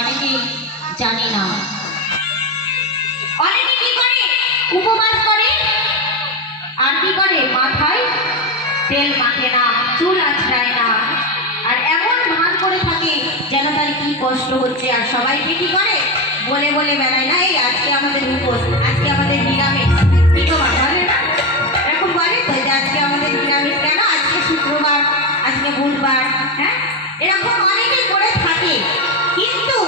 অনেকেই জানে না। অনেকে কি করে, উপবাস করে আর কি করে, মাথায় তেল মাখে না, চুল আঁচড়ায় না, আর এমন ভান করে থাকে যেন তার কি কষ্ট হচ্ছে। আর সবাইকে কি করে, বলে বলে বেড়ায় না, এই আজকে আমাদের উপোস, আজকে আমাদের নিরামিষ। কি তো বলে না, এরকম বলে তো যে আজকে আমাদের নিরামিষ, কেন আজকে শুক্রবার, আজকে বুধবার, হ্যাঁ, এরকম অনেকে করে থাকে। কিন্তু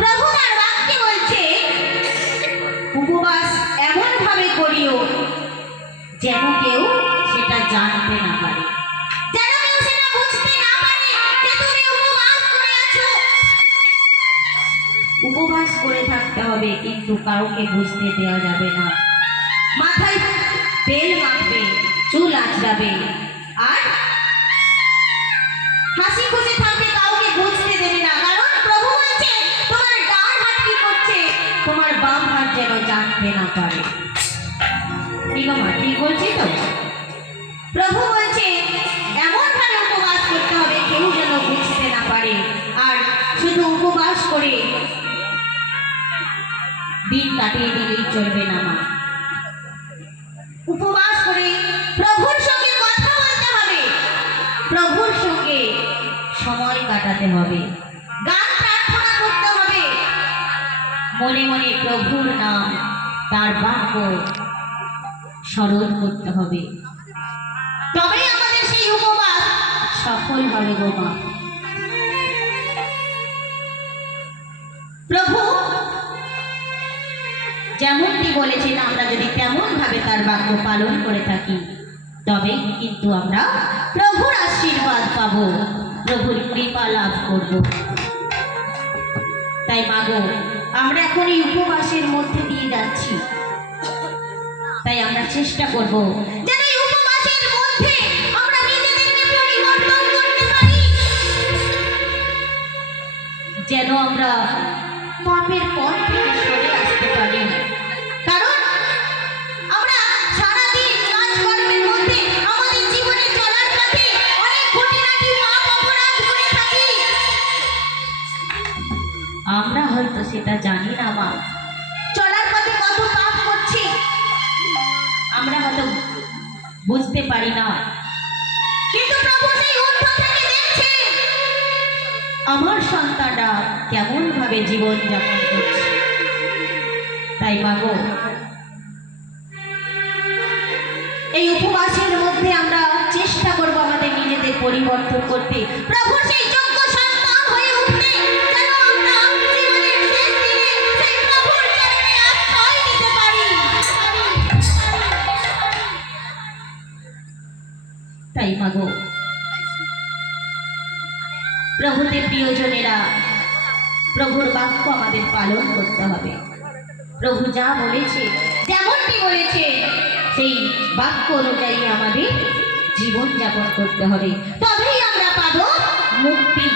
প্রভু তার বাক্যে বলছে, উপবাস এমন ভাবে করিও যেন কেউ সেটা জানতে না পারে, যেন কেউ সেটা বুঝতে না পারে যে তুমি উপবাস করে আছো। উপবাস করে থাকতে হবে, কিন্তু কাউকে বুঝতে দেওয়া যাবে না। মাথায় তেল মাখবে, চুল আঁচড়াবে, আর হাসি খুশি থাকবে, কাউকে বুঝতে দেবে না। কারণ প্রভু বলছে তোমার ডান হাত কি করছে, তোমার বাম হাত যেন জানতে না পারে। ঠিক বলছি তো? প্রভু বলছে এমন ভাবে উপবাস করতে হবে কেউ যেন বুঝতে না পারে। আর শুধু উপবাস করে দিন কাটিয়ে দিলেই চলবে না। মা, উপবাস করে প্রভুর সঙ্গে কথা বলতে হবে, প্রভুর সঙ্গে সময় কাটাতে হবে, গান প্রার্থনা করতে হবে, মনে মনে প্রভুর নাম, তার বাক্য স্মরণ করতে হবে। তবেই আমাদের সেই উপবাস সফল হবে গো মা। প্রভু যেমনটি বলেছেন, আমরা যদি তেমন ভাবে তার বাক্য পালন করে থাকি, তবে কিন্তু আমরা প্রভুর আশীর্বাদ পাবো, প্রভুর কৃপা লাভ করব। তাই মাগো, আমরা এখন এই উপবাসের মধ্যে দিয়ে যাচ্ছি, তাই আমরা চেষ্টা করব যেন এই উপবাসের মধ্যে আমরা নিজেদেরকে পরিবর্তন করতে পারি, যেন আমরা পাপের পথ থেকে সরে আসতে পারি। কারণ আমরা সারাদিন কাজকর্মের মধ্যে আমাদের জীবনে চলার পথে অনেক খুঁটিনাটি পাপ অপরাধ করে থাকি, আমরা হয়তো সেটা জানি না। মা, চলার পথে কত পাপ করছি আমরা হয়তো বুঝতে পারি না, কিন্তু প্রভু সেই ঊর্ধ্ব থেকে দেখছে আমার সন্তানরা কেমন ভাবে জীবন যাপন করছে। তাই মাগো, এই উপবাসের মধ্যে আমরা চেষ্টা করব আমাদের নিজেদের পরিবর্তন করতে, প্রভুর সেই যোগ্য সন্তান হয়ে উঠতে, যেন আমরা জীবনের শেষ দিনে সেই প্রভুর চরণে আশ্রয় নিতে পারি। তাই মাগো, প্রভুতে প্রিয়জনেরা, প্রভুর বাক্য আমাদের পালন করতে হবে। প্রভু যা বলেছে, যেমনটি বলেছে, সেই বাক্য অনুযায়ী আমাদের জীবন যাপন করতে হবে, তবেই আমরা পাব মুক্তি।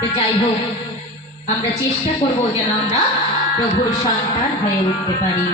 তো যাই হোক, আমরা চেষ্টা করব যেন আমরা প্রভুর সন্তান হয়ে উঠতে পারি।